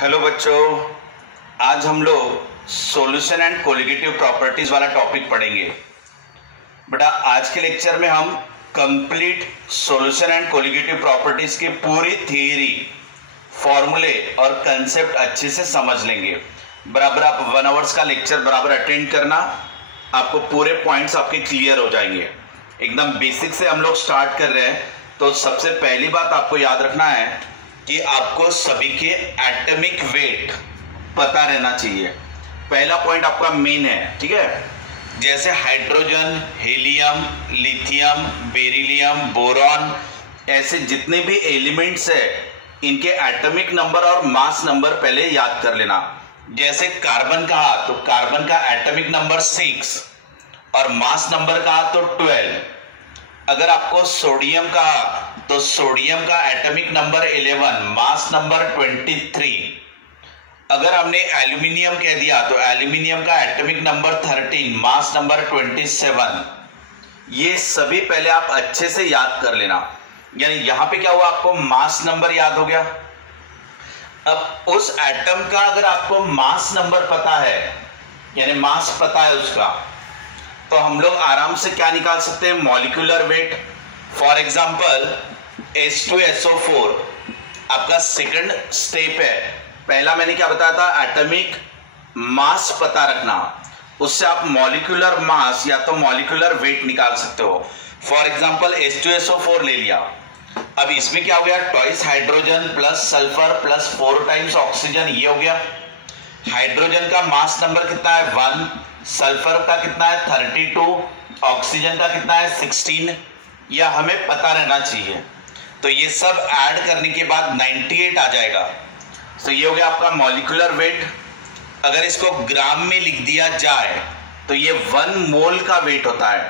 Hello बच्चों, आज हम लोग सॉल्यूशन एंड कोलिगेटिव प्रॉपर्टीज वाला टॉपिक पढ़ेंगे। बेटा आज के लेक्चर में हम complete solution and colligative properties की पूरी थियरी, फॉर्मूले और कंसेप्ट अच्छे से समझ लेंगे। बराबर आप 1 आवर्स का लेक्चर बराबर अटेंड करना, आपको पूरे पॉइंट्स आपके क्लियर हो जाएंगे। एकदम बेसिक से हम लोग स्टार्ट कर रहे हैं। तो सबसे पहली बात आपको याद रखना है कि आपको सभी के एटॉमिक वेट पता रहना चाहिए। पहला पॉइंट आपका मेन है, ठीक है। जैसे hydrogen, helium, lithium, beryllium, boron, ऐसे जितने भी एलिमेंट्स है इनके एटॉमिक नंबर और मास नंबर पहले याद कर लेना। जैसे कार्बन कहा तो कार्बन का एटॉमिक नंबर 6 और मास नंबर कहा तो 12। अगर आपको सोडियम कहा तो सोडियम का एटॉमिक नंबर 11, मास नंबर 23। अगर हमने एल्यूमिनियम कह दिया तो एल्यूमिनियम का एटॉमिक नंबर 13, मास नंबर 27। ये सभी पहले आप अच्छे से याद कर लेना। यानी यहां पे क्या हुआ, आपको मास नंबर याद हो गया। अब उस एटम का अगर आपको मास नंबर पता है, यानी मास पता है उसका, तो हम लोग आराम से क्या निकाल सकते हैं, molecular weight. For example H2SO4 आपका सेकंड स्टेप है। पहला मैंने क्या बताया था, एटॉमिक मास पता रखना, उससे आप मॉलिक्यूलर मास या तो मॉलिक्यूलर वेट निकाल सकते हो। फॉर एग्जांपल H2SO4 ले लिया। अब इसमें क्या हो गया, twice hydrogen plus sulphur plus 4 times oxygen, ये हो गया। हाइड्रोजन का मास नंबर कितना है, 1, सल्फर का कितना है 32, ऑक्सीजन का कितना है 16। यह हमें पता रहना चाहिए। तो ये सब ऐड करने के बाद 98 आ जाएगा। तो ये हो गया आपका मॉलिक्यूलर वेट। अगर इसको ग्राम में लिख दिया जाए तो ये 1 मोल का वेट होता है।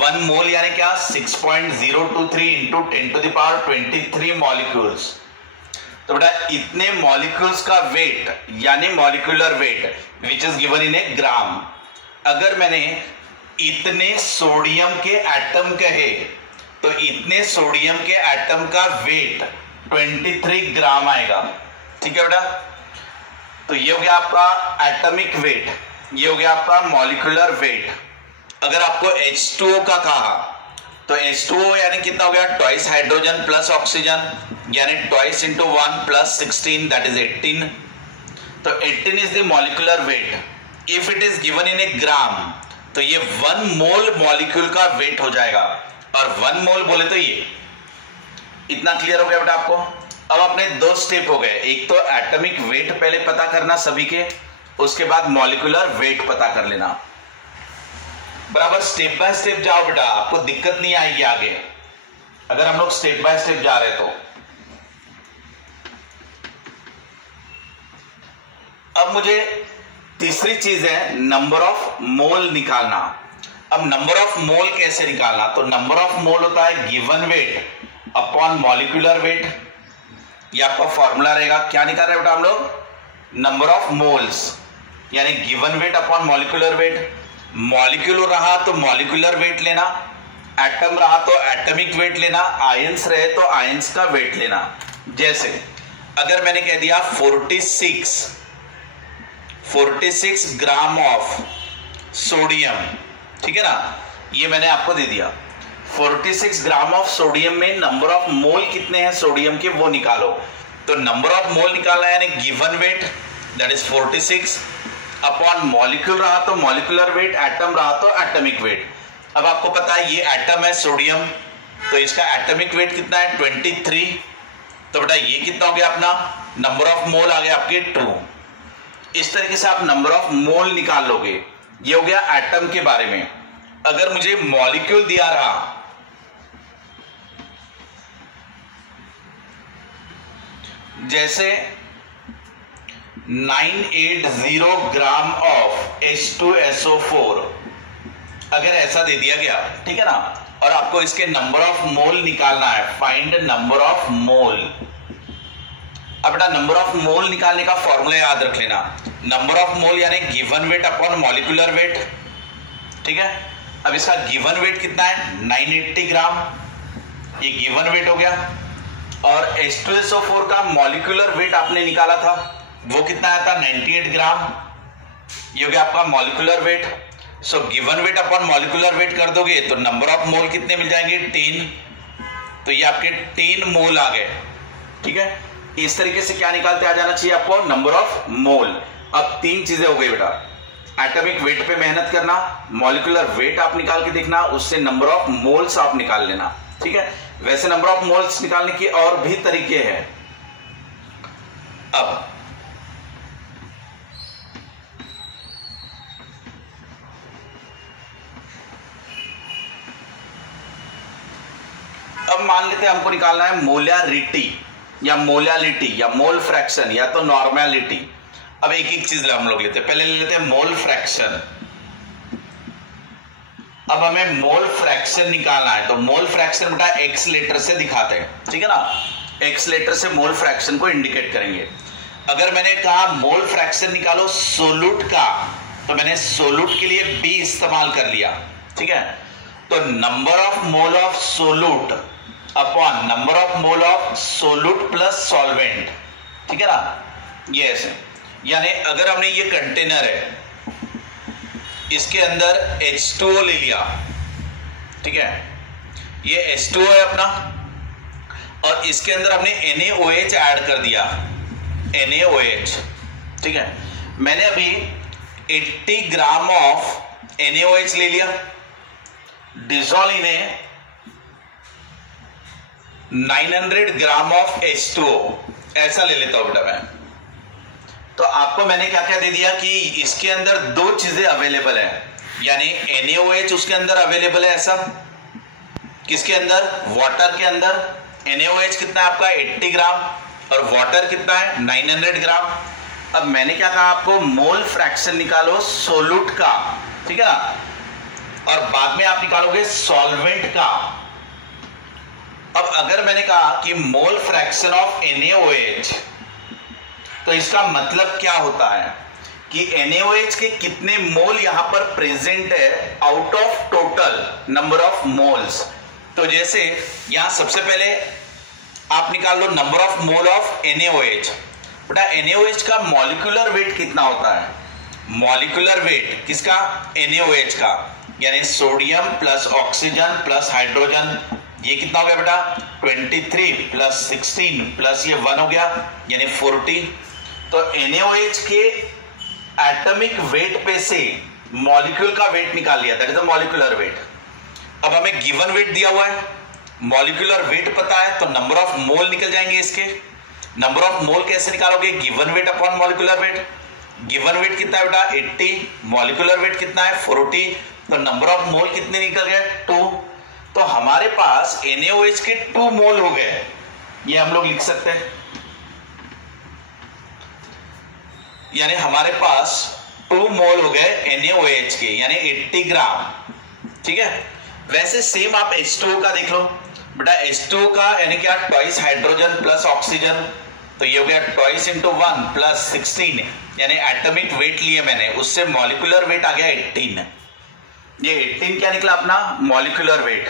1 मोल यानी क्या, 6.023 इंटू 10⁻23 मॉलिक्यूल्स। तो बेटा इतने मॉलिक्यूल्स का वेट यानी molecular weight which is given in a gram. अगर मैंने इतने सोडियम के एटम कहे तो इतने सोडियम के एटम का वेट 23 ग्राम आएगा, ठीक है बेटा। तो ये हो गया आपका एटॉमिक वेट, ये हो गया आपका मॉलिक्यूलर वेट। अगर आपको H2O का कहा तो H2O यानी कितना हो गया, ट्वाइस हाइड्रोजन प्लस ऑक्सीजन, यानी twice into 1 plus 16 that is 18। तो 18 is the molecular weight. If it is given in a gram तो ये 1 मोल मॉलिक्यूल का वेट हो जाएगा। और 1 मोल बोले तो ये इतना क्लियर हो गया बेटा आपको। अब अपने 2 स्टेप हो गए, एक तो एटॉमिक वेट पहले पता करना सभी के, उसके बाद मॉलिक्यूलर वेट पता कर लेना। बराबर स्टेप बाय स्टेप जाओ बेटा, आपको दिक्कत नहीं आएगी आगे अगर हम लोग स्टेप बाय स्टेप जा रहे तो। अब मुझे तीसरी चीज है नंबर ऑफ मोल निकालना। अब नंबर ऑफ मोल कैसे निकालना, तो नंबर ऑफ मोल होता है given weight upon molecular wait. ये आपका फॉर्मूला रहेगा। क्या निकाल रहे हैं बेटा हम लोग, नंबर ऑफ मोल्स यानी given weight upon molecular wait. Molecule रहा तो मॉलिक्यूलर वेट लेना, एटम रहा तो एटॉमिक वेट लेना, आयंस रहे तो आयंस का वेट लेना। जैसे अगर मैंने कह दिया 46 ग्राम ऑफ सोडियम, ठीक है ना, ये मैंने आपको दे दिया। 46 ग्राम ऑफ सोडियम में नंबर ऑफ मोल कितने हैं सोडियम के वो निकालो। तो नंबर ऑफ मोल निकालना है यानी given wait that is 46 upon molecule रहा तो मॉलिक्यूलर वेट, एटम रहा तो एटॉमिक वेट। अब आपको पता है ये एटम है सोडियम, तो इसका एटॉमिक वेट कितना है 23। तो बेटा ये कितना हो गया अपना, नंबर ऑफ मोल आ गया आपके 2। इस तरीके से आप नंबर ऑफ मोल निकाल लोगे। ये हो गया एटम के बारे में। अगर मुझे मॉलिक्यूल दिया रहा, जैसे 980 ग्राम ऑफ H2SO4 अगर ऐसा दे दिया गया, ठीक है ना, और आपको इसके नंबर ऑफ मोल निकालना है, फाइंड नंबर ऑफ मोल। अब बेटा नंबर ऑफ मोल निकालने का फॉर्मूला याद रख लेना, नंबर ऑफ मोल यानी given weight upon molecular wait, ठीक है। अब इसका गिवन वेट कितना है 980 ग्राम, ये गिवन वेट हो गया। और H2SO4 का मॉलिक्यूलर वेट आपने निकाला था वो कितना आया था 98 ग्राम। ये हो गया आपका molecular weight. So given weight upon molecular wait कर दोगे तो नंबर ऑफ मोल कितने मिल जाएंगे 3। तो ये आपके 3 मोल आ गए। ठीक है, इस तरीके से क्या निकालते आ जाना चाहिए आपको, नंबर ऑफ मोल। अब 3 चीजें हो गई बेटा, एटॉमिक वेट पे मेहनत करना, मॉलिक्यूलर वेट आप निकाल के देखना, उससे नंबर ऑफ मोल्स आप निकाल लेना। ठीक है, वैसे नंबर ऑफ मोल्स निकालने के और भी तरीके हैं। अब मान लेते हैं हमको निकालना है मोलारिटी या मोलालिटी या मोल फ्रैक्शन या तो नॉर्मेलिटी। अब एक एक चीज हम लोग लेते हैं, पहले ले लेते हैं मोल फ्रैक्शन। अब हमें मोल फ्रैक्शन निकालना है तो मोल फ्रैक्शन बेटा एक्स लेटर से दिखाते हैं। ठीक है ना, एक्स लेटर से मोल फ्रैक्शन को इंडिकेट करेंगे। अगर मैंने कहा मोल फ्रैक्शन निकालो सोलूट का, तो मैंने सोलूट के लिए बी इस्तेमाल कर लिया। ठीक है, तो number of mole of सोलूट upon number of mole of सोलूट plus solvent. ठीक है ना, ये ऐसे, यानी अगर हमने ये कंटेनर है, इसके अंदर H2O ले लिया। ठीक है, ये H2O है अपना, और इसके अंदर हमने NaOH ऐड कर दिया, NaOH। ठीक है, मैंने अभी 80 ग्राम ऑफ NaOH ले लिया, dissolve in 900 gram of H2O, ऐसा ले लेता हूं बेटा मैं। तो आपको मैंने क्या क्या दे दिया कि इसके अंदर 2 चीजें अवेलेबल है, यानी NaOH उसके अंदर अवेलेबल है। ऐसा किसके अंदर, वाटर के अंदर। NaOH कितना है आपका 80 ग्राम और वाटर कितना है 900 ग्राम। अब मैंने क्या कहा आपको, मोल फ्रैक्शन निकालो सोलूट का। ठीक है ना, और बाद में आप निकालोगे सॉल्वेंट का। अब अगर मैंने कहा कि मोल फ्रैक्शन ऑफ NaOH, तो इसका मतलब क्या होता है कि NaOH के कितने मोल यहां पर प्रेजेंट है out of total number of moles. तो जैसे यहां सबसे पहले आप निकाल लो number of mole of NaOH। बेटा NaOH का मॉलिक्यूलर वेट कितना होता है, मॉलिक्यूलर वेट किसका, NaOH का, यानी sodium plus oxygen plus hydrogen, ये कितना हो गया बेटा 23 प्लस 16 प्लस ये 1 हो गया, यानी 40। तो NaOH के एटॉमिक वेट पे से मॉलिक्यूल का वेट निकाल लिया, that is the molecular wait. अब हमें गिवन वेट दिया हुआ है, मॉलिक्यूलर वेट पता है, तो नंबर ऑफ मोल निकल जाएंगे इसके। नंबर ऑफ मोल कैसे निकालोगे, given weight upon molecular wait. Given wait कितना है बेटा 80, मॉलिक्यूलर वेट कितना है 40, तो नंबर ऑफ मोल कितने निकल गए 2। तो हमारे पास NaOH के 2 मोल हो गए, ये हम लोग लिख सकते हैं, यानी हमारे पास 2 मोल हो गए NaOH के, यानी 80 ग्राम। ठीक है, वैसे सेम आप H2O का देख लो बेटा, H2O का यानी क्या ट्वाइस हाइड्रोजन प्लस ऑक्सीजन, तो ये हो गया ट्वाइस इंटू 1 प्लस 16, यानी एटॉमिक वेट लिए मैंने, उससे मॉलिक्यूलर वेट आ गया 18। ये 18 क्या निकला अपना मॉलिक्यूलर वेट।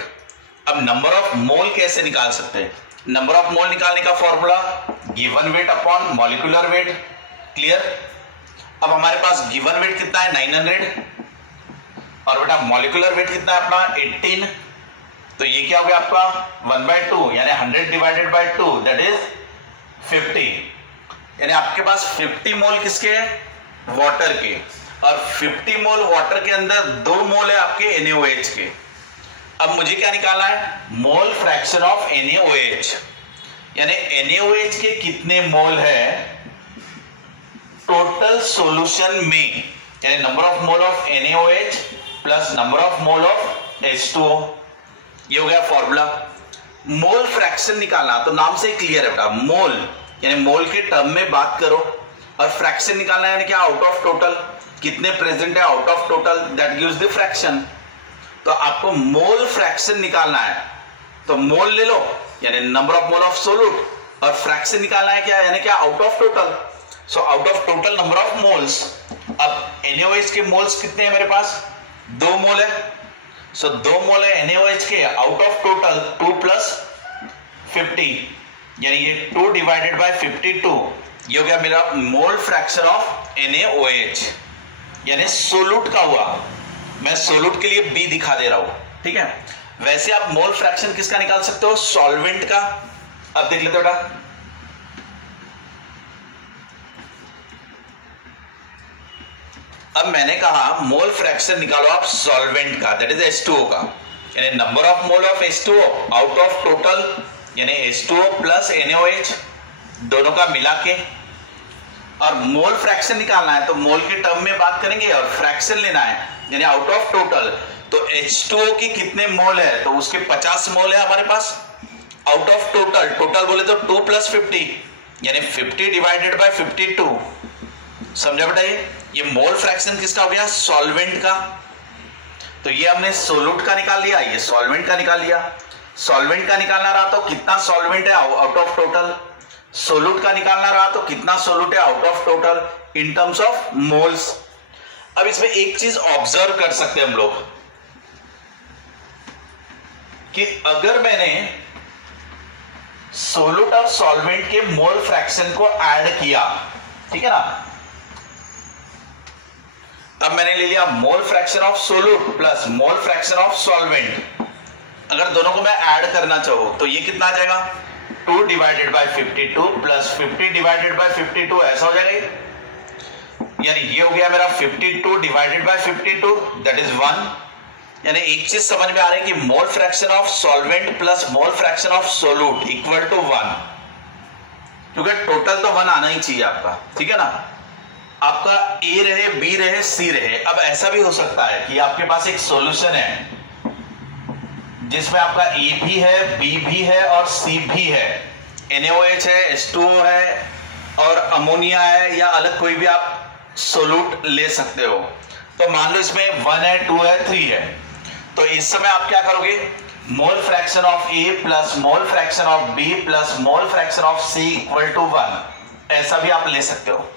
अब नंबर ऑफ मोल कैसे निकाल सकते हैं, नंबर ऑफ मोल निकालने का formula given weight upon molecular wait. Clear. अब हमारे पास गिवन वेट कितना है 900 और बेटा मॉलिक्यूलर वेट कितना है अपना 18, तो ये क्या हो गया आपका 1/2, यानी 100 डिवाइडेड बाय 2 दैट इज 50, यानी आपके पास 50 मोल किसके हैं वाटर के, और 50 मोल वाटर के अंदर 2 मोल है आपके NaOH के। अब मुझे क्या निकालना है मोल फ्रैक्शन ऑफ NaOH, यानी NaOH के कितने मोल है टोटल सॉल्यूशन में, यानी number of mole of NaOH plus number of mole of H2O। ये हो गया फॉर्मूला। मोल फ्रैक्शन निकालना तो नाम से क्लियर है बेटा, मोल यानी मोल के टर्म में बात करो, और फ्रैक्शन निकालना यानी क्या आउट ऑफ टोटल, कितने प्रेजेंट है out of total, that gives the fraction. तो आपको मोल फ्रैक्शन निकालना है तो मोल ले लो यानी number of mole of solute, और फ्रैक्शन निकालना है क्या यानी क्या out of total, so out of total number of moles. अब NaOH के मोल्स कितने हैं मेरे पास 2 मोल है, सो 2 मोल है NaOH के आउट ऑफ टोटल 2 प्लस 50, यानी ये 2 डिवाइडेड बाय 52, ये हो गया मेरा मोल फ्रैक्शन ऑफ NaOH, यानी सोलूट का हुआ। मैं सोलूट के लिए B दिखा दे रहा हूं, ठीक है। वैसे आप मोल फ्रैक्शन किसका निकाल सकते हो? सॉल्वेंट का। अब देख लेते हो बेटा, अब मैंने कहा मोल फ्रैक्शन निकालो आप सॉल्वेंट का, दैट इज H2O का, यानी number of mole of H2O out of total, यानी H2O प्लस NaOH दोनों का मिला के। और मोल फ्रैक्शन निकालना है तो मोल के टर्म में बात करेंगे और फ्रैक्शन लेना है यानी आउट ऑफ टोटल। तो H2O की कितने मोल है? तो उसके 50 मोल है हमारे pass out of total. Total बोले तो 2 + 50 यानी 50 डिवाइडेड बाय 52। समझा बेटा? ये मोल फ्रैक्शन किसका हो गया? सॉल्वेंट का। तो ये हमने सोलूट का निकाल लिया, ये सॉल्वेंट का निकाल लिया। सॉल्वेंट का निकालना रहा तो कितना सॉल्वेंट है आउट ऑफ टोटल, सोलूट का निकालना रहा तो कितना सोलूट है out of total in terms of moles. अब इसमें एक चीज ऑब्जर्व कर सकते हैं हम लोग कि अगर मैंने सोलूट और सॉल्वेंट के मोल फ्रैक्शन को ऐड किया, ठीक है ना, तब मैंने ले लिया मोल fraction of सोलूट plus mole fraction of solvent. अगर दोनों को मैं ऐड करना चाहूं तो ये कितना आ जाएगा? 2 divided by 52 plus 50 divided by 52, ऐसा हो जाएगा। यानी ये हो गया मेरा 52 डिवाइडेड बाय 52 दैट इज 1। यानी एक चीज समझ में आ रही है कि mole fraction of solvent plus mole fraction of solute equal to 1, क्योंकि टोटल तो 1 आना ही चाहिए आपका, ठीक है ना। आपका A रहे, B रहे, C रहे। अब ऐसा भी हो सकता है कि आपके पास एक सॉल्यूशन है जिसमें आपका A भी है, B भी है और C भी है, NaOH है, H2O है और अमोनिया है, या अलग कोई भी आप सोलूट ले सकते हो। तो मान लो इसमें 1 है, 2 है, 3 है। तो इस समय आप क्या करोगे? Mole fraction of A plus mole fraction of B plus mole fraction of C equal to 1, ऐसा भी आप ले सकते हो।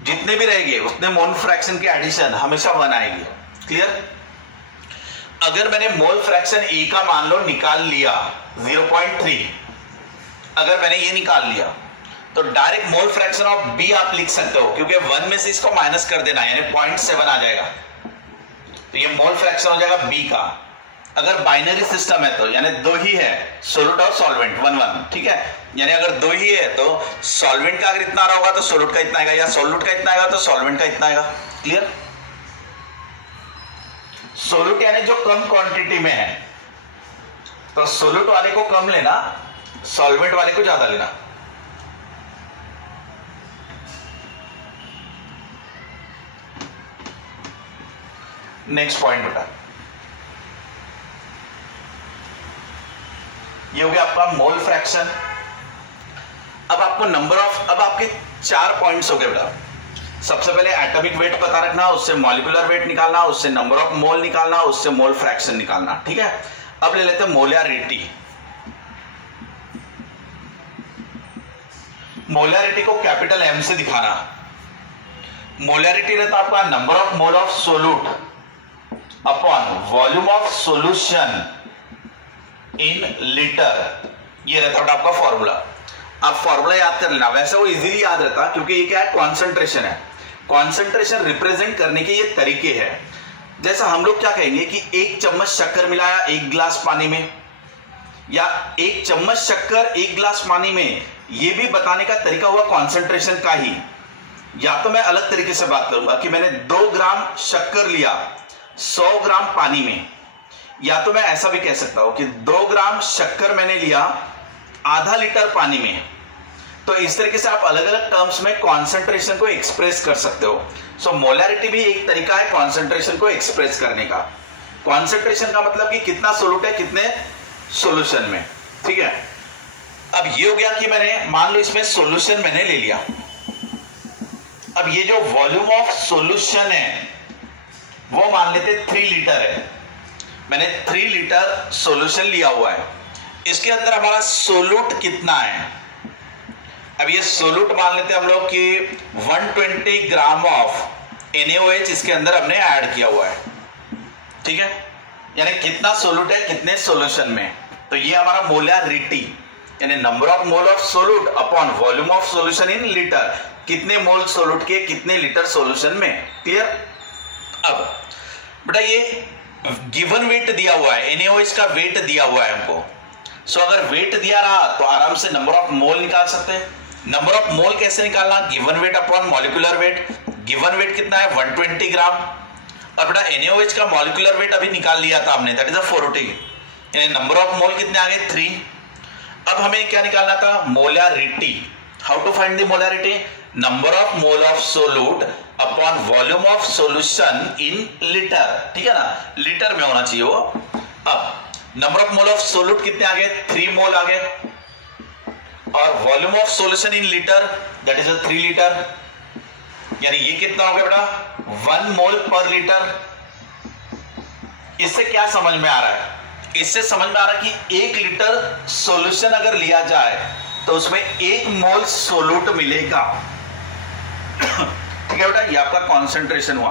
जितने भी रहेंगे उतने मोल फ्रैक्शन की एडिशन हमेशा 1 आएगी। क्लियर? अगर मैंने मोल फ्रैक्शन A का मान लो निकाल लिया 0.3, अगर मैंने ये निकाल लिया तो direct mole fraction of B आप लिख सकते हो, क्योंकि 1 में से इसको माइनस कर देना यानी 0.7 आ जाएगा। तो ये मोल फ्रैक्शन हो जाएगा B का। अगर बाइनरी सिस्टम है तो यानी 2 ही है, सोलूट और सॉल्वेंट 1-1, ठीक है। यानी अगर 2 ही है तो सॉल्वेंट का अगर इतना रहा होगा तो सोलूट का इतना आएगा, या सोलूट का इतना आएगा तो सॉल्वेंट का इतना आएगा। क्लियर? सोलूट यानी जो कम क्वांटिटी में है, तो सोलूट वाले को कम लेना, सॉल्वेंट वाले को ज्यादा लेना। नेक्स्ट पॉइंट बेटा, ये हो गया आपका मोल फ्रैक्शन। अब आपको अब आपके 4 पॉइंट्स हो गए बेटा। सबसे पहले एटॉमिक वेट पता रखना, उससे मॉलिक्यूलर वेट निकालना, उससे नंबर ऑफ मोल निकालना, उससे मोल फ्रैक्शन निकालना, ठीक है। अब ले लेते हैं मोलैरिटी। मोलैरिटी को कैपिटल M से दिखाना। मोलैरिटी रहता आपका number of mole of सोलूट upon volume of solution in litre. ये रहता आपका फॉर्मूला। आप फॉर्मूला याद कर लेना। वैसे वो इजीली याद रहता क्योंकि ये क्या है? कॉन्सेंट्रेशन है। कॉन्सेंट्रेशन रिप्रेजेंट करने के ये तरीके हैं। जैसा हम लोग क्या कहेंगे कि 1 चम्मच शक्कर मिलाया 1 गिलास पानी में, या 1 चम्मच शक्कर 1 गिलास पानी में, ये भी बताने का तरीका हुआ कॉन्सेंट्रेशन का ही। या तो मैं अलग तरीके से बात करूंगा कि मैंने 2 ग्राम शक्कर लिया 100 ग्राम पानी में, या तो मैं ऐसा भी कह सकता हूं कि 2 ग्राम शक्कर मैंने लिया आधा लीटर पानी में। तो इस तरीके से आप अलग अलग टर्म्स में कॉन्सेंट्रेशन को एक्सप्रेस कर सकते हो। सो मोलैरिटी भी एक तरीका है कॉन्सेंट्रेशन को एक्सप्रेस करने का। कॉन्सेंट्रेशन का मतलब कि कितना सोलूट है कितने सॉल्यूशन में, ठीक है। अब ये हो गया कि मैंने मान लो इसमें सॉल्यूशन मैंने ले लिया। अब ये जो वॉल्यूम ऑफ सॉल्यूशन है वो मान लेते 3 लीटर है। मैंने 3 लीटर सॉल्यूशन लिया हुआ है। इसके अंदर हमारा सोलूट कितना है? अब ये सोलूट मान लेते हैं हम लोग कि 120 ग्राम ऑफ NaOH इसके अंदर हमने ऐड किया हुआ है, ठीक है। यानी कितना सोलूट है कितने सॉल्यूशन में, तो ये हमारा मोलैरिटी। यानी number of mole of solute upon volume of solution in litre, कितने मोल सोल्यूट के कितने लीटर सॉल्यूशन में। क्लियर। अब बेटा ये गिवन वेट दिया हुआ है, NaOH का वेट दिया हुआ है हमको। सो अगर वेट दिया रहा तो आराम से नंबर ऑफ मोल निकाल सकते हैं। नंबर ऑफ मोल कैसे निकालना, given weight upon molecular wait. Given wait कितना है 120 ग्राम, और बेटा NaOH का मॉलिक्यूलर वेट अभी निकाल लिया था हमने, दैट इज 40, यानी नंबर ऑफ मोल कितने आ गए 3। अब हमें क्या निकालना था, molarity. How to find the molarity, number of mole of solute upon volume of solution in litre, ठीक है ना, लीटर में होना चाहिए वो। अब number of mole of solute कितने आ गए 3 मोल आ गए, और volume of solution in litre that is 3 litre, यानी ये कितना हो गया बेटा 1 मोल पर लीटर। इससे क्या समझ में आ रहा है, इससे समझ में आ रहा है कि 1 लीटर सॉल्यूशन अगर लिया जाए तो उसमें 1 मोल सोल्यूट मिलेगा। ठीक है बेटा, ये आपका कॉन्सेंट्रेशन हुआ।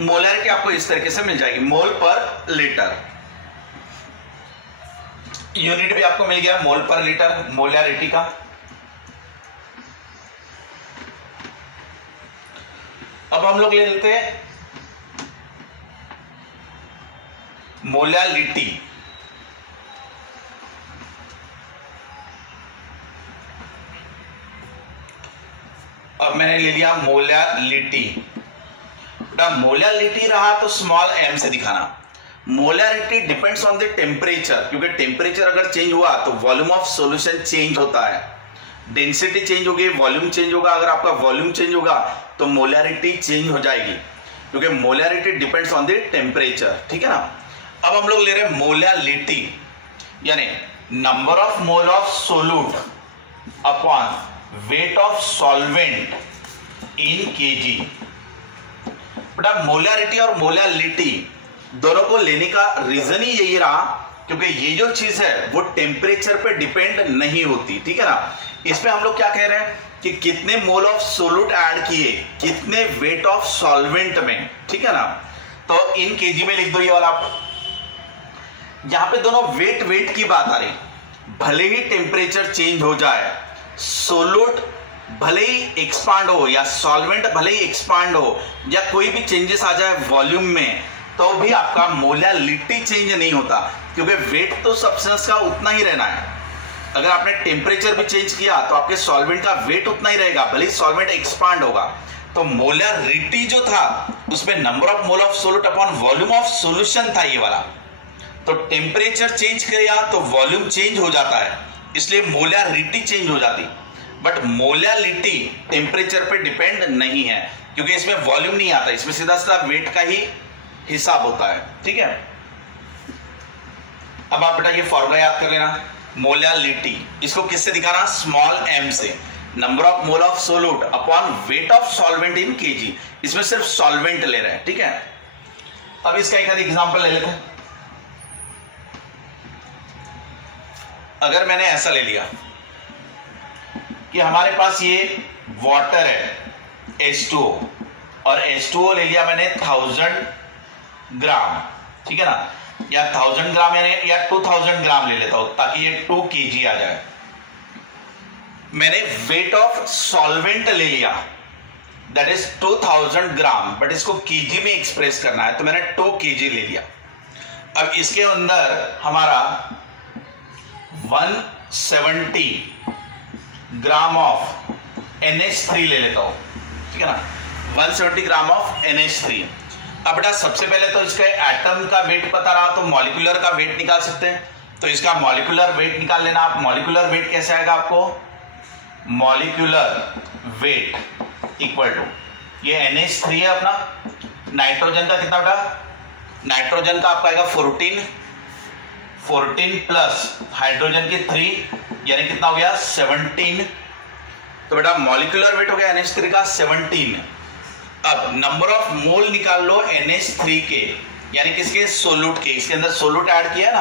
मोलैरिटी आपको इस तरीके से मिल जाएगी, मोल पर लीटर। यूनिट भी आपको मिल गया मोल पर लीटर मोलैरिटी का। अब हम लोग ले लेते हैं मोलालिटी। अब मैंने ले लिया मोलालिटी। बेटा मोलालिटी रहा तो स्मॉल m से दिखाना। Molarity depends on the temperature, क्योंकि टेम्परेचर अगर चेंज हुआ तो वॉल्यूम ऑफ सॉल्यूशन चेंज होता है, डेंसिटी चेंज होगी, वॉल्यूम चेंज होगा। अगर आपका वॉल्यूम चेंज होगा तो मोलारिटी चेंज हो जाएगी, क्योंकि molarity depends on the temperature. ठीक है ना। अब हम लोग ले रहे हैं मोलालिटी, यानी number of mole of solute upon weight of solvent in KG. बेटा मोलारिटी और मोलालिटी दोनों को लेने का रीजन ही यही रहा, क्योंकि ये जो चीज है वो टेम्परेचर पे डिपेंड नहीं होती। ठीक है ना। इसमें हम लोग क्या कह रहे हैं कि कितने मोल ऑफ सोल्यूट ऐड किए, कितने वेट ऑफ सॉल्वेंट में। ठीक है ना। तो इन केजी में लिख दो ये वाला। यहां पे दोनों वेट की बात आ रही। भले ही टेम्परेचर चेंज हो जाए, सोल्यूट भले ही एक्सपांड हो या सॉल्वेंट भले ही एक्सपांड हो या कोई भी चेंजेस आ जाए वॉल्यूम में, तो भी आपका मोलालिटी चेंज नहीं होता, क्योंकि वेट तो सब्सटेंस का उतना ही रहना है। अगर आपने टेम्परेचर भी चेंज किया तो आपके सॉल्वेंट का वेट उतना ही रहेगा, भले ही सॉल्वेंट एक्सपांड होगा। तो मोलारिटी जो था उसमें number of mole of solute upon volume of solution था ये वाला। तो टेम्परेचर चेंज किया तो वॉल्यूम चेंज हो जाता है, इसलिए मोलारिटी चेंज हो जाती। बट मोलालिटी टेम्परेचर पे डिपेंड नहीं है, क्योंकि इसमें वॉल्यूम नहीं आता, इसमें सीधा सीधा वेट का ही हिसाब होता है। ठीक है। अब आप बेटा ये फॉर्मूला याद कर लेना, मोलालिटी इसको किससे दिखाना, स्मॉल m से। Number of mole of solute upon weight of solvent in KG. इसमें सिर्फ सॉल्वेंट ले रहे हैं। ठीक है। अब इसका एक एग्जांपल ले लेते हैं। अगर मैंने ऐसा ले लिया कि हमारे पास ये वाटर है H2O, और H2O ले लिया मैंने 1000 ग्राम। ठीक है ना, या 1000 ग्राम यानी या 2000 ग्राम ले लेता हूं ताकि ये 2 kg आ जाए। मैंने वेट ऑफ सॉल्वेंट ले लिया दैट इज 2000 ग्राम, बट इसको केजी में एक्सप्रेस करना है तो मैंने 2 kg ले लिया। अब इसके अंदर हमारा 170 ग्राम ऑफ NH3 ले लेता हूं। ठीक है ना, 170 ग्राम ऑफ NH3। अब बेटा सबसे पहले तो इसका एटम का वेट पता रहा तो मॉलिक्यूलर का वेट निकाल सकते हैं। तो इसका मॉलिक्यूलर वेट निकाल लेना आप। मॉलिक्यूलर वेट कैसे आएगा आपको, मॉलिक्यूलर वेट इक्वल टू ये NH3 है अपना, नाइट्रोजन का कितना बेटा, नाइट्रोजन का आपका आएगा 14 प्लस हाइड्रोजन के 3 यानी कितना हो गया 17। तो बेटा मॉलिक्यूलर वेट हो गया NH3 का 17। अब नंबर ऑफ मोल निकाल लो NH3 के, यानी किसके, सोल्यूट के। इसके अंदर सोल्यूट ऐड किया ना,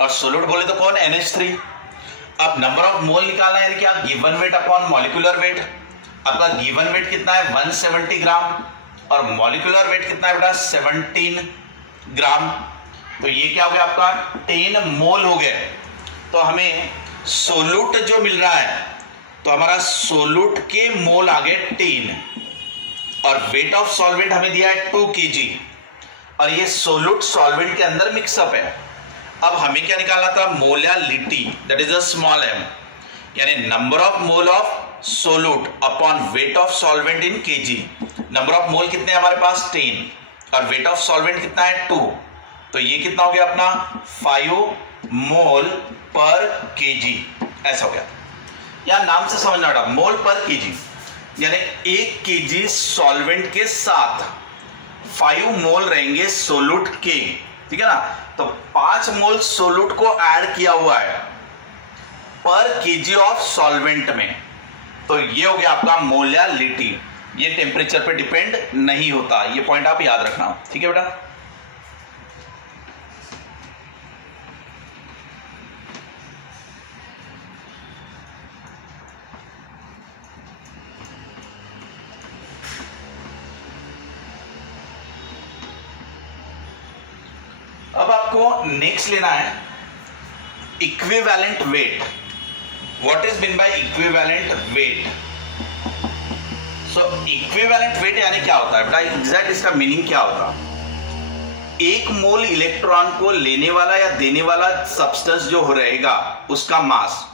और सोल्यूट बोले तो कौन, NH3। अब नंबर ऑफ मोल निकालना है, यानी कि आप given weight upon molecular wait. आपका गिवन वेट कितना है 170 ग्राम, और मॉलिक्यूलर वेट कितना है बेटा 17 ग्राम। तो ये क्या हो गया आपका 10 मोल हो गए। तो हमें सोलूट जो मिल रहा है तो हमारा सोलूट के मोल आ गए 10 और वेट ऑफ सॉल्वेंट हमें दिया है 2 kg और ये सोलूट सॉल्वेंट के अंदर मिक्सअप है। अब हमें क्या निकालना था? Molality, that is a small m, यानी number of mole of सोलूट upon weight of solvent in kg। Number of मोल कितने हमारे पास? 10 और वेट ऑफ सॉल्वेंट कितना है? 2। तो ये कितना हो गया अपना? 5 मोल पर kg, ऐसा हो गया। या नाम से समझना पड़ा, मोल पर kg, यानी 1 kg सॉल्वेंट के साथ 5 मोल रहेंगे सोलूट के, ठीक है ना। तो 5 मोल सोलूट को ऐड किया हुआ है पर kg ऑफ सॉल्वेंट में, तो ये हो गया आपका मोलालिटी। ये टेम्परेचर पे डिपेंड नहीं होता, ये पॉइंट आप याद रखना, ठीक है बेटा। अब आपको नेक्स्ट लेना है equivalent weight. What is mean by equivalent weight? So equivalent weight यानी क्या होता है बेटा? एग्जैक्ट इसका मीनिंग क्या होता है? 1 मोल इलेक्ट्रॉन को लेने वाला या देने वाला सब्सटेंस जो रहेगा उसका मास।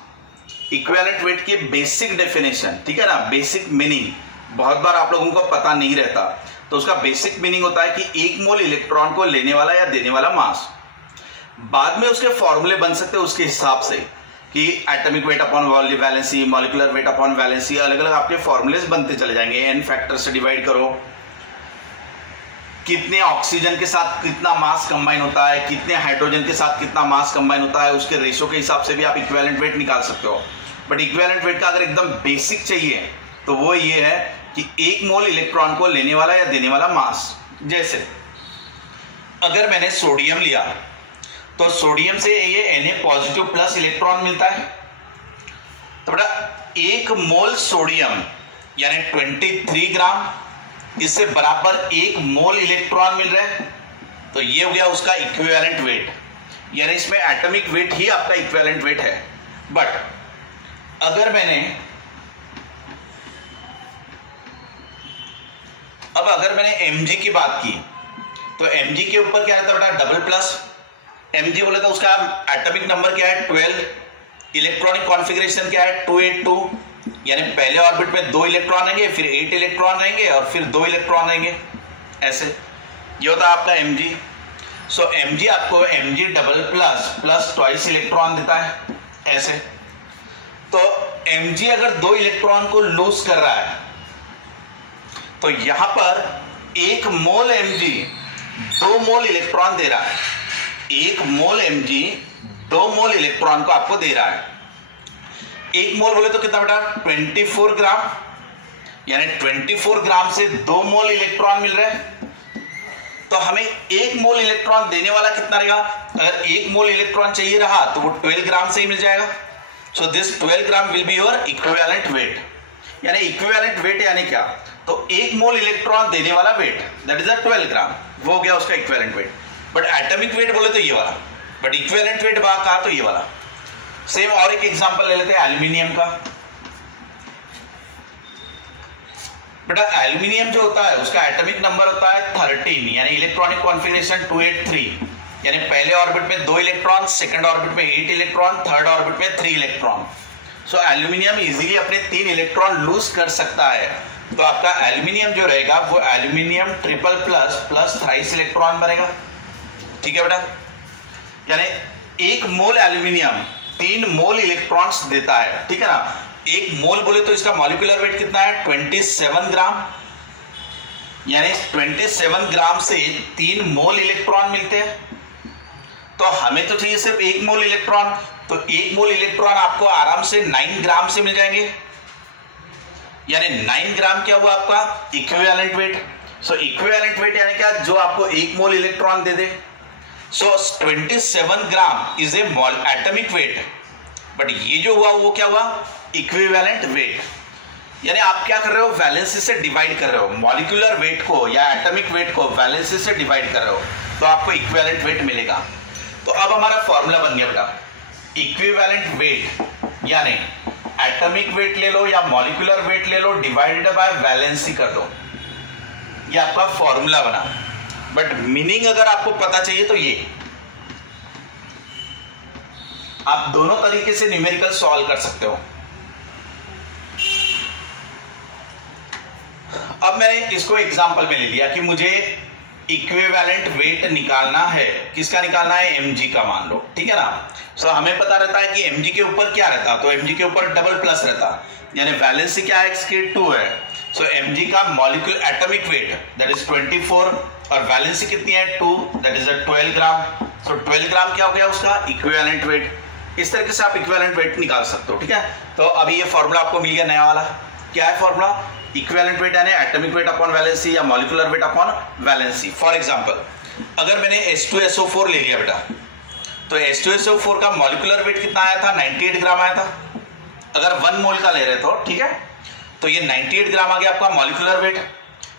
इक्विवेलेंट वेट की बेसिक डेफिनेशन, ठीक है ना, बेसिक मीनिंग बहुत बार आप लोगों को पता नहीं रहता, तो उसका बेसिक मीनिंग होता है कि 1 मोल इलेक्ट्रॉन को लेने वाला या देने वाला मास। बाद में उसके फॉर्मूले बन सकते हैं उसके हिसाब से कि atomic weight upon valency, molecular weight upon valency, अलग अलग आपके फॉर्मूलेस बनते चले जाएंगे। n फैक्टर से डिवाइड करो, कितने ऑक्सीजन के साथ कितना मास कंबाइन होता है, कितने हाइड्रोजन के साथ कितना मास कंबाइन होता है, उसके रेशो के हिसाब से भी आप इक्विवेलेंट वेट निकाल सकते हो। बट इक्विवेलेंट वेट का अगर एकदम बेसिक चाहिए तो वो ये है कि 1 मोल इलेक्ट्रॉन को लेने वाला या देने वाला मास। जैसे अगर मैंने सोडियम लिया तो सोडियम से ये Na पॉजिटिव प्लस इलेक्ट्रॉन मिलता है, तो बेटा 1 मोल सोडियम यानी 23 ग्राम, इससे बराबर 1 मोल इलेक्ट्रॉन मिल रहा है, तो ये हो गया उसका इक्विवेलेंट वेट, यानी इसमें एटॉमिक वेट ही आपका इक्विवेलेंट वेट है। बट अगर मैंने mg की बात की तो mg के ऊपर क्या रहता है बेटा? Double plus. mg बोले तो उसका एटॉमिक नंबर क्या है? 12। इलेक्ट्रॉनिक कॉन्फ़िगरेशन क्या है? 282, यानी पहले ऑर्बिट में 2 इलेक्ट्रॉन रहेंगे, फिर 8 इलेक्ट्रॉन रहेंगे और फिर 2 इलेक्ट्रॉन रहेंगे, ऐसे। ये होता है आपका mg। सो mg आपको mg double plus plus twice electron देता है, ऐसे। तो mg अगर 2 इलेक्ट्रॉन को लूज कर रहा है तो यहां पर 1 मोल mg 2 मोल इलेक्ट्रॉन दे रहा है। 1 मोल mg 2 मोल इलेक्ट्रॉन को आपको दे रहा है। 1 मोल बोले तो कितना बेटा? 24 ग्राम, यानी 24 ग्राम से 2 मोल इलेक्ट्रॉन मिल रहे हैं। तो हमें 1 मोल इलेक्ट्रॉन देने वाला कितना रहेगा? अगर 1 मोल इलेक्ट्रॉन चाहिए रहा तो वो 12 ग्राम से ही मिल जाएगा। So this 12 gram will be your equivalent weight. यानी इक्विवेलेंट वेट यानी क्या? तो 1 मोल इलेक्ट्रॉन देने वाला वेट, दैट इज 12 ग्राम, वो हो गया उसका equivalent weight. But atomic weight बोले तो ये वाला, बट इक्विवेलेंट वेट कहा तो ये वाला। सेम और एक एग्जांपल ले लेते हैं एल्यूमिनियम का। बेटा एल्यूमिनियम जो होता है उसका एटॉमिक नंबर होता है 13, यानी इलेक्ट्रॉनिक कॉन्फ़िगरेशन 283, यानी पहले ऑर्बिट में 2 इलेक्ट्रॉन, सेकंड ऑर्बिट में 8 इलेक्ट्रॉन, थर्ड ऑर्बिट में 3 इलेक्ट्रॉन। सो एल्यूमिनियम इजीली अपने 3 इलेक्ट्रॉन लूज कर सकता है। तो आपका एल्यूमिनियम जो रहेगा वो aluminium triple plus plus thrice electron बनेगा, ठीक है बेटा। यानी 1 मोल एल्यूमिनियम 3 मोल इलेक्ट्रॉन्स देता है, ठीक है ना। 1 मोल बोले तो इसका मॉलिक्यूलर वेट कितना है? 27 ग्राम, यानी 27 ग्राम से 3 मोल इलेक्ट्रॉन मिलते हैं। तो हमें तो चाहिए सिर्फ 1 मोल इलेक्ट्रॉन, तो 1 मोल इलेक्ट्रॉन आपको आराम से 9 ग्राम से मिल जाएंगे, यानी 9 ग्राम क्या हुआ आपका इक्विवेलेंट वेट। सो इक्विवेलेंट वेट यानी क्या? जो आपको 1 मोल electron they they. So 27 gram is a atomic weight, but ये जो हुआ वो क्या हुआ? Equivalent weight. यानी आप क्या कर रहे हो? वैलेंसी से डिवाइड कर रहे हो, मॉलिक्यूलर वेट को या एटॉमिक वेट को वैलेंसी से डिवाइड कर रहे हो, तो आपको इक्विवेलेंट वेट मिलेगा। तो अब हमारा फॉर्मूला बन गया बेटा, इक्विवेलेंट वेट यानी एटॉमिक वेट ले लो या मॉलिक्यूलर वेट ले लो, डिवाइडेड बाय वैलेंसी कर दो, ये आपका फॉर्मूला बना। बट मीनिंग अगर आपको पता चाहिए तो ये आप दोनों तरीके से न्यूमेरिकल सॉल्व कर सकते हो। अब मैंने इसको एग्जांपल में ले लिया कि मुझे इक्विवेलेंट वेट निकालना है, किसका निकालना है, mg का मान लो, ठीक है ना। सो हमें पता रहता है कि mg के ऊपर क्या रहता, तो mg के ऊपर डबल प्लस रहता, यानी वैलेंसी क्या है, इसकी 2 है। सो mg का molecular atomic weight that is 24 और वैलेंसी कितनी है 2, दैट इज 12 ग्राम। सो 12 ग्राम क्या हो गया उसका इक्विवेलेंट वेट। इस तरीके से आप इक्विवेलेंट वेट निकाल सकते हो, ठीक है। तो अभी ये फॉर्मूला आपको मिल गया नया वाला, क्या है फॉर्मूला, इक्विवेलेंट वेट यानी एटॉमिक वेट अपॉन वैलेंसी या molecular weight upon valency. For example अगर मैंने H2SO4 ले लिया बेटा, तो H2SO4 का मॉलिक्यूलर वेट कितना आया था, 98 ग्राम आया था। अगर 1 मोल का ले रहे तो ठीक है, तो ये 98 ग्राम आ गया आपका मॉलिक्यूलर वेट।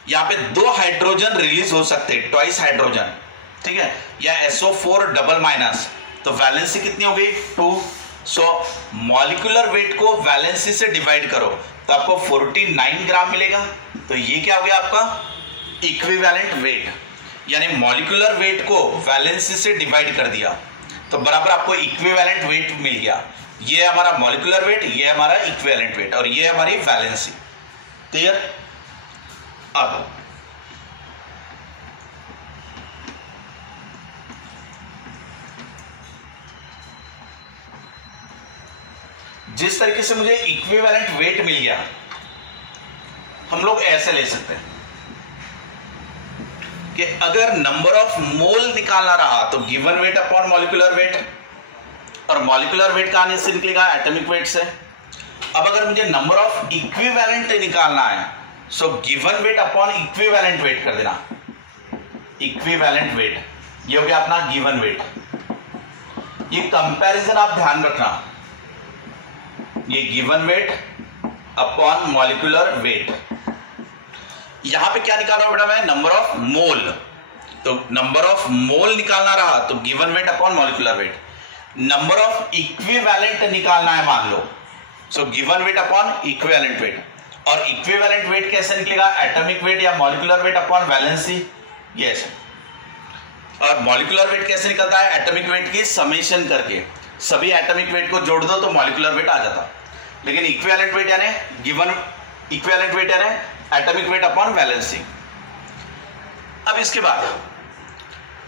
यहाँ पे 2 हाइड्रोजन रिलीज हो सकते हैं, ट्वाइस हाइड्रोजन, ठीक है, या SO4 डबल माइनस, तो वैलेंसी कितनी हो गई 2। सो मॉलिक्यूलर वेट को वैलेंसी से डिवाइड करो तो आपको 49 ग्राम मिलेगा। तो ये क्या हो गया आपका इक्विवेलेंट वेट, यानी मॉलिक्यूलर वेट को वैलेंसी से डिवाइड कर दिया तो बराबर आपको इक्विवेलेंट वेट मिल गया। ये हमारा मॉलिक्यूलर वेट, ये हमारा इक्विवेलेंट वेट और ये हमारी वैलेंसी। क्लियर। अब जिस तरीके से मुझे इक्विवेलेंट वेट मिल गया, हम लोग ऐसे ले सकते हैं कि अगर नंबर ऑफ मोल निकालना रहा तो given weight upon molecular wait, और मॉलिक्यूलर वेट का आने से निकलेगा एटॉमिक वेट से। अब अगर मुझे नंबर ऑफ इक्विवेलेंट निकालना है, सो given weight upon equivalent wait कर देना, इक्विवेलेंट वेट ये हो गया अपना गिवन वेट। ये कंपैरिजन आप ध्यान रखना, ये given weight upon molecular wait. यहां पे क्या निकाल रहा हूं बेटा मैं, नंबर ऑफ मोल, तो नंबर ऑफ मोल निकालना रहा तो given weight upon molecular weight. Number of equivalent निकालना है मान लो, so given weight upon equivalent weight. और इक्विवेलेंट वेट कैसे निकलेगा, एटॉमिक वेट या molecular weight upon valency, yes. और मॉलिक्यूलर वेट कैसे निकलता है, एटॉमिक वेट की समेशन करके, सभी एटॉमिक वेट को जोड़ दो तो मॉलिक्यूलर वेट आ जाता। लेकिन इक्विवेलेंट वेट यानी गिवन इक्विवेलेंट वेट यानी एटॉमिक वेट अपॉन वैलेंसी। अब इसके बाद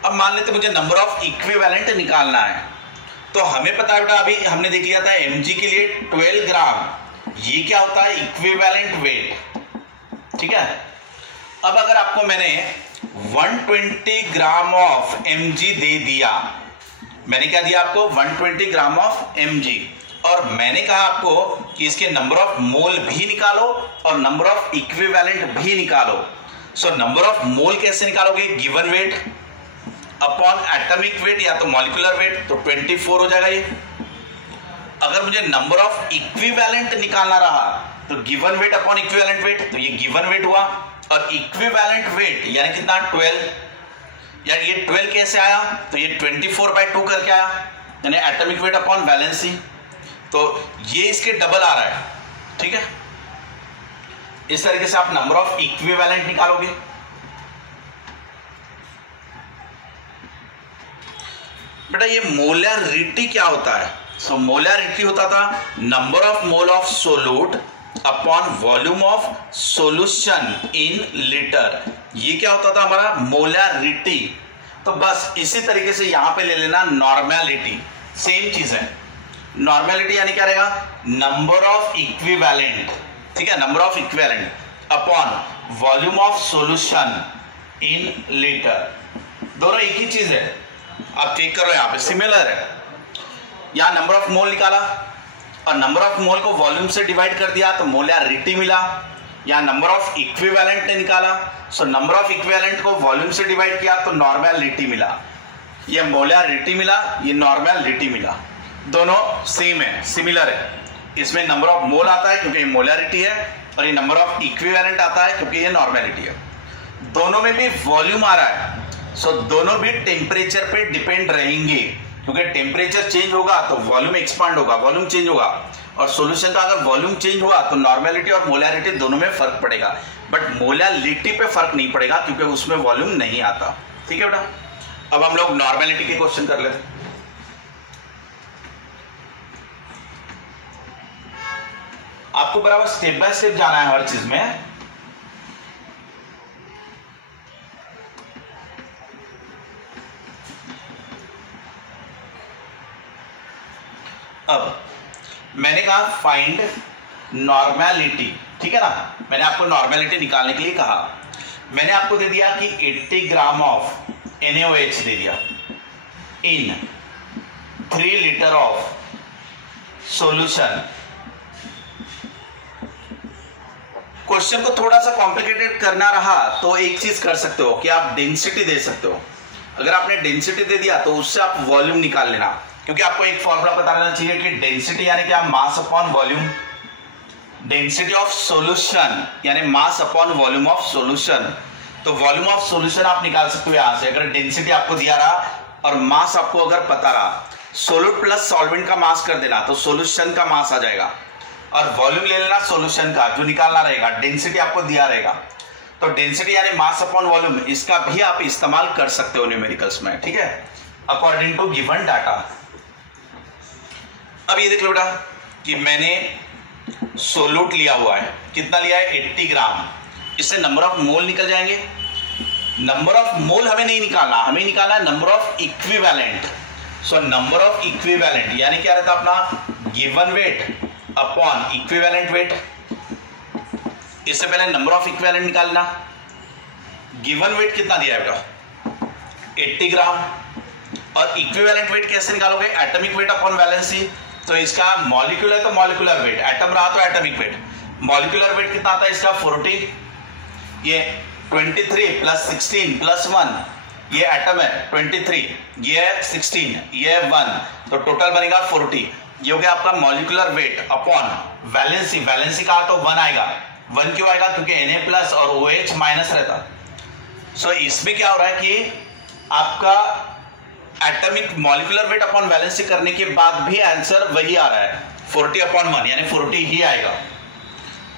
अब मान लेते मुझे नंबर ऑफ इक्विवेलेंट निकालना है, तो हमें पता है बेटा, अभी हमने देख लिया था mg के लिए 12 ग्राम, ये क्या होता है इक्विवेलेंट वेट, ठीक है। अब अगर आपको मैंने 120 ग्राम ऑफ mg दे दिया, मैंने क्या दिया आपको 120 ग्राम ऑफ mg, और मैंने कहा आपको कि इसके नंबर ऑफ मोल भी निकालो और नंबर ऑफ इक्विवेलेंट भी निकालो। सो नंबर ऑफ मोल कैसे निकालोगे, given weight upon atomic weight या तो मॉलिक्यूलर वेट, तो 24 हो जाएगा ये। अगर मुझे नंबर ऑफ इक्विवेलेंट निकालना रहा तो given weight upon equivalent wait, तो ये गिवन वेट हुआ, और इक्विवेलेंट वेट यानी कितना 12, यानी ये 12 कैसे आया, तो ये 24/2 करके आया, यानी एटॉमिक वेट अपॉन वैलेंसी, तो ये इसके डबल आ रहा है, ठीक है। इस तरीके से आप नंबर ऑफ इक्विवेलेंट निकालोगे। बेटा ये मोलैरिटी क्या होता है, सो मोलैरिटी होता था number of mole of सोलूट upon volume of solution in litre, ये क्या होता था हमारा मोलैरिटी। तो बस इसी तरीके से यहां पे ले लेना नॉर्मेलिटी, सेम चीज है। नॉर्मेलिटी यानी क्या रहेगा, नंबर ऑफ इक्विवेलेंट, ठीक है, number of equivalent upon volume of solution in litre, दोनों एक ही चीज है। आप चेक करो यहां पे सिमिलर है, यहां नंबर ऑफ मोल निकाला और नंबर ऑफ मोल को वॉल्यूम से डिवाइड कर दिया तो मोलैरिटी मिला। यहां नंबर ऑफ इक्विवेलेंट ने निकाला, सो नंबर ऑफ इक्विवेलेंट को वॉल्यूम से डिवाइड किया तो नॉर्मेलिटी मिला। ये मोलैरिटी मिला, ये नॉर्मेलिटी मिला, दोनों सेम है, सिमिलर है। इसमें नंबर ऑफ मोल आता है क्योंकि ये मोलैरिटी है, और ये नंबर ऑफ इक्विवेलेंट आता है क्योंकि ये नॉर्मेलिटी है। दोनों में भी वॉल्यूम आ रहा है, सो दोनों भी टेम्परेचर पे डिपेंड रहेंगे, क्योंकि टेम्परेचर चेंज होगा तो वॉल्यूम एक्सपांड होगा, वॉल्यूम चेंज होगा और सॉल्यूशन का अगर वॉल्यूम चेंज हुआ तो नॉर्मेलिटी और मोलैरिटी दोनों में फर्क पड़ेगा, बट मोलैलिटी पे फर्क नहीं पड़ेगा क्योंकि उसमें वॉल्यूम नहीं आता। ठीक है बेटा, अब हम लोग नॉर्मेलिटी के क्वेश्चन कर लेते हैं। आपको बराबर स्टेप बाय स्टेप जाना है हर चीज में। अब मैंने कहा फाइंड नॉर्मेलिटी, ठीक है ना, मैंने आपको नॉर्मेलिटी निकालने के लिए कहा। मैंने आपको दे दिया कि 80 ग्राम ऑफ NaOH दे दिया इन 3 लीटर ऑफ सॉल्यूशन। क्वेश्चन को थोड़ा सा कॉम्प्लिकेटेड करना रहा तो एक चीज कर सकते हो कि आप डेंसिटी दे सकते हो। अगर आपने डेंसिटी दे दिया तो उससे आप वॉल्यूम निकाल लेना, क्योंकि आपको एक फॉर्मूला पता रहना चाहिए कि डेंसिटी यानी क्या, mass upon volume. Density of solution यानी mass upon volume of solution. तो वॉल्यूम ऑफ सॉल्यूशन आप निकाल सकते हो यहां से, अगर डेंसिटी आपको दिया रहा और मास आपको अगर पता रहा। सोल्यूट प्लस सॉल्वेंट का मास कर देना तो सॉल्यूशन का मास आ जाएगा, और वॉल्यूम ले लेना सॉल्यूशन का, जो निकालना रहेगा। डेंसिटी आपको दिया रहेगा, तो डेंसिटी यानी मास अपॉन वॉल्यूम, इसका भी आप इस्तेमाल कर सकते हो न्यूमेरिकल्स में। ठीक है, अकॉर्डिंग टू गिवन डाटा। अब ये देख लो बेटा कि मैंने सोल्यूट लिया हुआ है, कितना लिया है 80 ग्राम। इससे नंबर ऑफ मोल निकल जाएंगे। नंबर ऑफ मोल हमें नहीं निकालना, हमें निकालना है number of equivalent. So number of equivalent यानी क्या रहता है अपना, given weight upon equivalent wait. इससे पहले नंबर ऑफ इक्विवेलेंट निकालना। गिवन वेट कितना दिया है बेटा 80 ग्राम, और इक्विवेलेंट वेट कैसे निकालोगे, एटॉमिक वेट अपॉन वैलेंसी। तो इसका मॉलिक्यूलर तो मॉलिक्यूलर वेट, एटम रहा तो एटॉमिक वेट। मॉलिक्यूलर वेट कितना आता है इसका 40, ये 23 प्लस 16 प्लस 1, ये एटम है 23, ये 16, ये 1, तो टोटल बनेगा 40। ये हो गया आपका molecular weight upon valency. Valency कहा तो 1 आएगा। 1 क्यों आएगा, क्योंकि Na प्लस और OH माइनस रहता। सो इसमें क्या हो रहा है कि आपका atomic molecular weight upon valency करने के बाद भी आंसर वही आ रहा है 40 अपॉन 1, यानी 40 ही आएगा।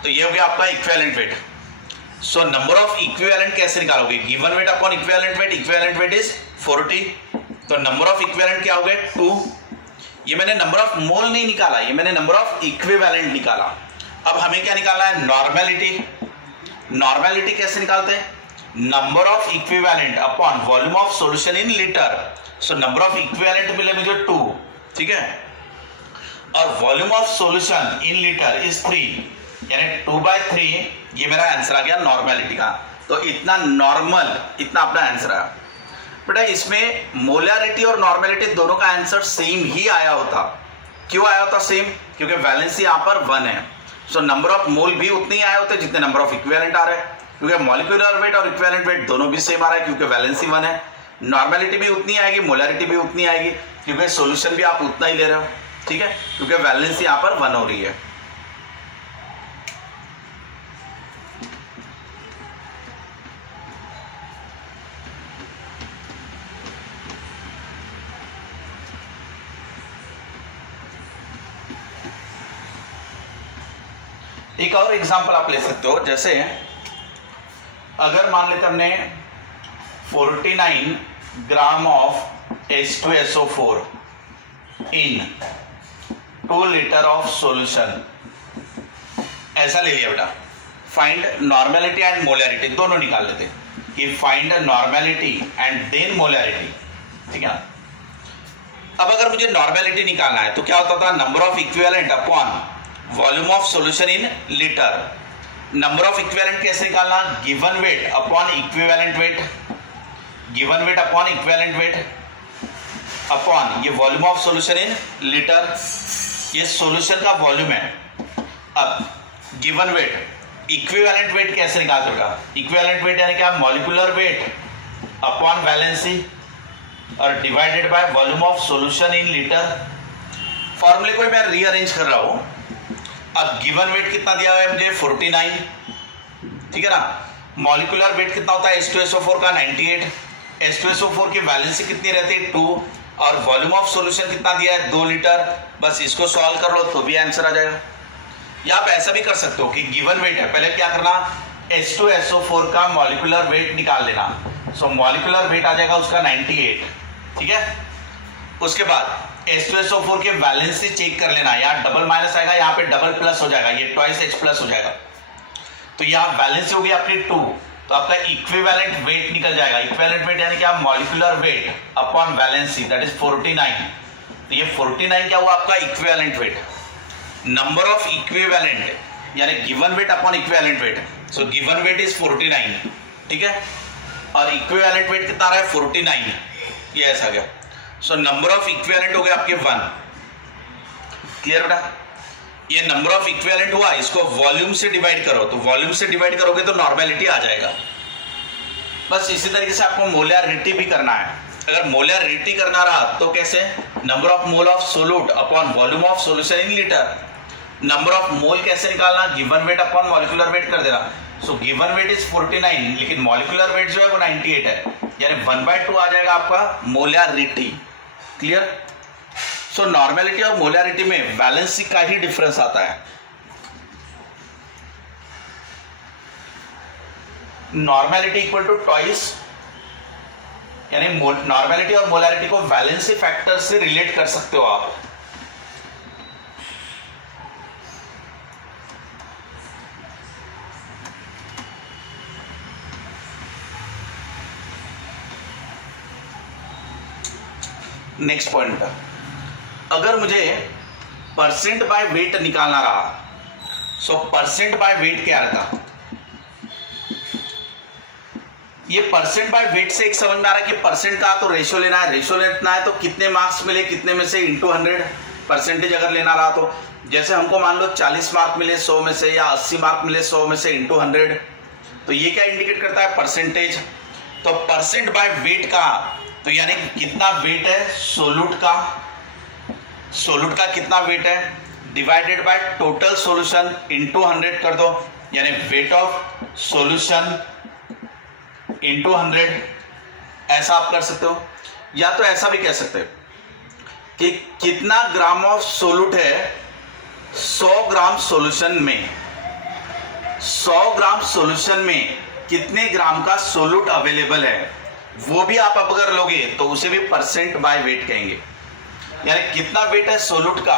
तो ये हो गया आपका equivalent weight. So number of equivalent कैसे निकालोगे, given weight upon equivalent wait. Equivalent weight is 40, तो नंबर ऑफ इक्विवेलेंट क्या हो गए 2। ये मैंने नंबर ऑफ मोल नहीं निकाला, ये मैंने नंबर ऑफ इक्विवेलेंट निकाला। अब हमें क्या निकालना है, नॉर्मेलिटी। नॉर्मेलिटी कैसे निकालते हैं, number of equivalent upon volume of solution in litre. So number of equivalent मिले मुझे 2, ठीक है, और volume of solution in litre is 3, यानी 2/3। ये मेरा आंसर आ गया नॉर्मेलिटी का। तो इतना नॉर्मल, इतना अपना आंसर आया बेटा। इसमें मोलैरिटी और नॉर्मेलिटी दोनों का आंसर सेम ही आया होता। क्यों आया होता सेम, क्योंकि वैलेंसी यहां पर 1 है। सो नंबर ऑफ मोल भी उतने ही आए होते जितने नंबर ऑफ इक्विवेलेंट आ रहे हैं, क्योंकि मॉलिक्यूलर वेट और इक्विवेलेंट वेट दोनों भी सेम आ रहा है क्योंकि वैलेंसी 1 है। नॉर्मेलिटी भी उतनी आएगी, मोलैरिटी भी उतनी आएगी, क्योंकि सॉल्यूशन भी आप उतना ही ले रहे हो। ठीक है, क्योंकि वैलेंसी यहां पर 1 हो रही है। एक और एग्जांपल आप ले सकते हो, जैसे अगर मान लेते हमने 49 gram of H2SO4 in 2 litre of solution, ऐसा ले लिया बेटा। फाइंड नॉर्मेलिटी एंड मोलैरिटी, दोनों निकाल लेते हैं कि find normality and then molarity. ठीक है, अब अगर मुझे नॉर्मेलिटी निकालना है तो क्या होता था, number of equivalent upon volume of solution in litre. Number of equivalent कैसे निकालना, given weight upon equivalent weight. Given weight upon equivalent weight upon ये volume of solution in litre. ये सॉल्यूशन का वॉल्यूम है। अब गिवन वेट, इक्विवेलेंट वेट कैसे निकालते बेटा, इक्विवेलेंट वेट यानी क्या, मॉलिक्यूलर वेट अपॉन वैलेंसी और divided by volume of solution in litre. फॉर्मूले को मैं रीअरेंज कर रहा हूं। अब गिवन वेट कितना दिया हुआ है मुझे 49, ठीक है ना। मॉलिक्यूलर वेट कितना होता है H2SO4 का 98। H2SO4 की वैलेंसी कितनी रहती है 2, और वॉल्यूम ऑफ सॉल्यूशन कितना दिया है 2 लीटर। बस इसको सॉल्व कर लो तो भी आंसर आ जाएगा। या आप ऐसा भी कर सकते हो कि गिवन वेट है, पहले क्या करना, H2SO4 का मॉलिक्यूलर वेट निकाल लेना। सो मॉलिक्यूलर वेट आ जाएगा उसका 98, ठीक है। उसके बाद H2SO4 के वैलेंसी चेक कर लेना, यहाँ डबल माइनस आएगा, यहाँ पे डबल प्लस हो जाएगा, ये ट्वाइस H प्लस हो जाएगा। तो यहाँ वैलेंसी होगी आपकी 2, तो आपका इक्विवेलेंट वेट निकल जाएगा। इक्विवेलेंट वेट यानी क्या, molecular weight upon valency, that is 49। तो ये 49 क्या हुआ आपका equivalent weight. Number of equivalent यानी given weight upon equivalent weight, so given weight is 49, ठीक है, और इक्विवेलेंट वेट कितना रहा है 49, ये ऐसा गया। सो नंबर ऑफ इक्विवेलेंट हो गए आपके 1। क्लियर बेटा, ये नंबर ऑफ इक्विवेलेंट हुआ, इसको वॉल्यूम से डिवाइड करो, तो वॉल्यूम से डिवाइड करोगे तो नॉर्मेलिटी आ जाएगा। बस इसी तरीके से आपको मोलैरिटी भी करना है। अगर मोलैरिटी करना रहा तो कैसे, number of mole of solute upon volume of solution in litre. Number of मोल कैसे निकालना, given weight upon molecular wait कर देना। सो गिवन वेट इज 49, लेकिन मॉलिक्यूलर वेट जो है वो 98 है, यानी 1/2 आ जाएगा आपका मोलैरिटी। क्लियर। सो नॉर्मेलिटी और मोलैरिटी में वैलेंसी का ही डिफरेंस आता है। नॉर्मेलिटी इक्वल टू ट्वाइस, यानी नॉर्मेलिटी और मोलैरिटी को वैलेंसी फैक्टर से रिलेट कर सकते हो आप। नेक्स्ट पॉइंट, अगर मुझे परसेंट बाय वेट निकालना रहा, सो परसेंट बाय वेट क्या रहता, ये परसेंट बाय वेट से एक समझ में आ रहा है कि परसेंट का तो रेशियो लेना है, रेशियो लेना है तो कितने मार्क्स मिले, कितने में से इंटू 100 परसेंटेज अगर लेना रहा तो, जैसे हमको मान लो 40 मार्क मिले 100 में से, या 80 मार्क मिले 100 में से इंटू 100, तो ये क्या इंडिकेट करता है, परसेंटेज। तो परसेंट बाय वेट का, तो यानी कितना वेट है सोल्यूट का, सोल्यूट का कितना वेट है divided by total solution into 100 कर दो, यानी वेट ऑफ सॉल्यूशन इंटू 100, ऐसा आप कर सकते हो। या तो ऐसा भी कह सकते हो कि कितना ग्राम ऑफ सोल्यूट है 100 ग्राम सॉल्यूशन में, 100 ग्राम सॉल्यूशन में कितने ग्राम का सोल्यूट अवेलेबल है, वो भी आप अगर लोगे तो उसे भी परसेंट बाय वेट कहेंगे। यानी कितना वेट है सोल्यूट का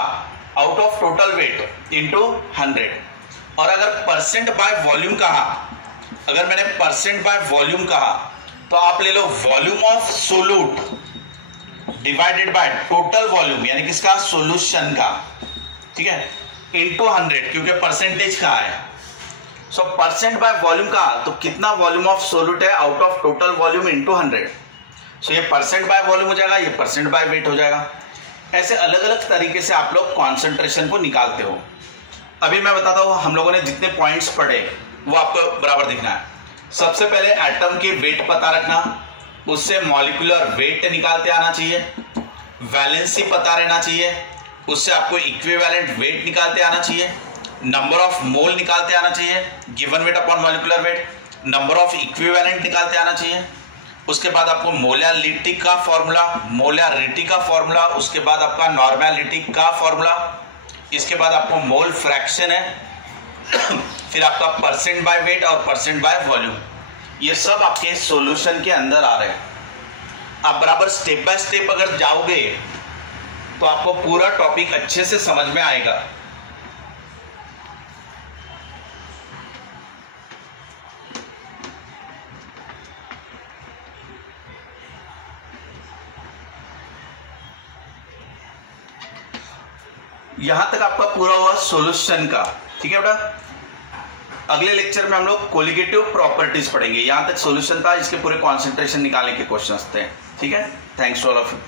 out of total weight into 100। और अगर परसेंट बाय वॉल्यूम कहा, अगर मैंने परसेंट बाय वॉल्यूम कहा, तो आप ले low volume of solute divided by total volume, यानी किसका, सॉल्यूशन का, ठीक है, इंटू 100, क्योंकि परसेंटेज कहा है। सो परसेंट बाय वॉल्यूम का, तो कितना वॉल्यूम ऑफ सोल्यूट है out of total volume into 100। सो ये परसेंट बाय वॉल्यूम हो जाएगा, ये परसेंट बाय वेट हो जाएगा। ऐसे अलग अलग तरीके से आप लोग कॉन्सेंट्रेशन को निकालते हो। अभी मैं बताता हूँ, हम लोगों ने जितने पॉइंट्स पढ़े वो आपको बराबर दिखना है। सबसे पहले एटम की वेट पता रखना, उससे मॉलिक्यूलर वेट निकालते आना चाहिए, वैलेंसी पता रहना चाहिए, उससे आपको इक्विवेलेंट वेट निकालते आना चाहिए, नंबर ऑफ मोल निकालते आना चाहिए, given weight upon molecular weight, number of equivalent निकालते आना चाहिए। उसके बाद आपको मोलैरिटी का फॉर्मूला, मोलैरिटी का फॉर्मूला, उसके बाद आपका नॉर्मेलिटी का फॉर्मूला, इसके बाद आपको मोल फ्रैक्शन है, फिर आपका परसेंट बाय वेट और परसेंट बाय वॉल्यूम, ये सब आपके सॉल्यूशन के अंदर आ रहे हैं। आप बराबर स्टेप बाय स्टेप अगर जाओगे तो आपको पूरा टॉपिक अच्छे से समझ में आएगा। यहां तक आपका पूरा हुआ सॉल्यूशन का, ठीक है बेटा। अगले लेक्चर में हम लोग कोलिगेटिव प्रॉपर्टीज पढ़ेंगे। यहां तक सॉल्यूशन था, इसके पूरे कॉन्सेंट्रेशन निकालने के क्वेश्चंस थे, ठीक है। Thanks to all of you.